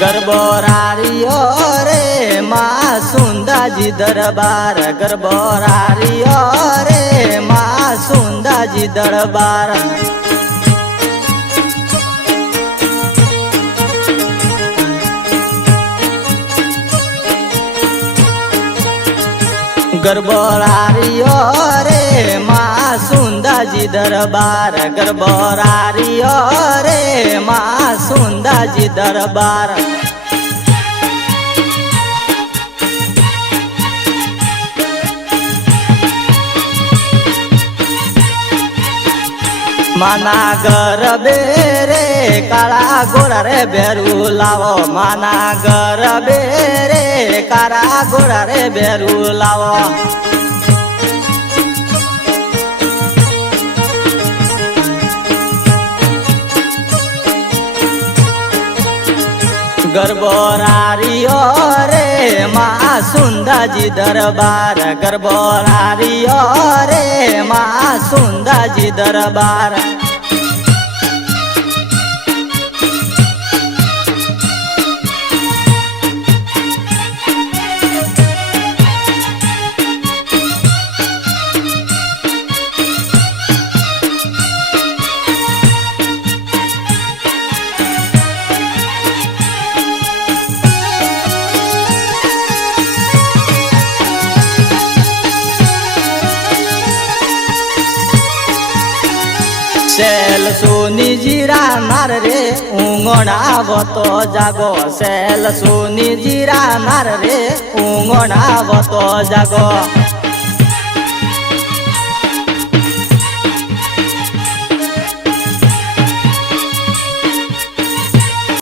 गरबोरारियो रे माँ सुंदाजी दरबार, गरबोरारियो रे माँ सुंदाजी दरबार। गरबोरारियो रे माँ सुंदाजी दरबार, गरबोरारियो रे माँ सुंदाजी दरबार। माना गरबे रे काला गोरा रे बेरू लावो, माना गरबे रे काला गोरा रे बेरू लावो। गरबोरारियो रे माँ सुंदाजी दरबार, गरबोरारियो रे माँ सुंदाजी दरबार। सेल सोनी जीरा नार रे ऊँगणा बतो जागो, सेल सोनी जीरा नार रे ऊँगणा बतो जागो।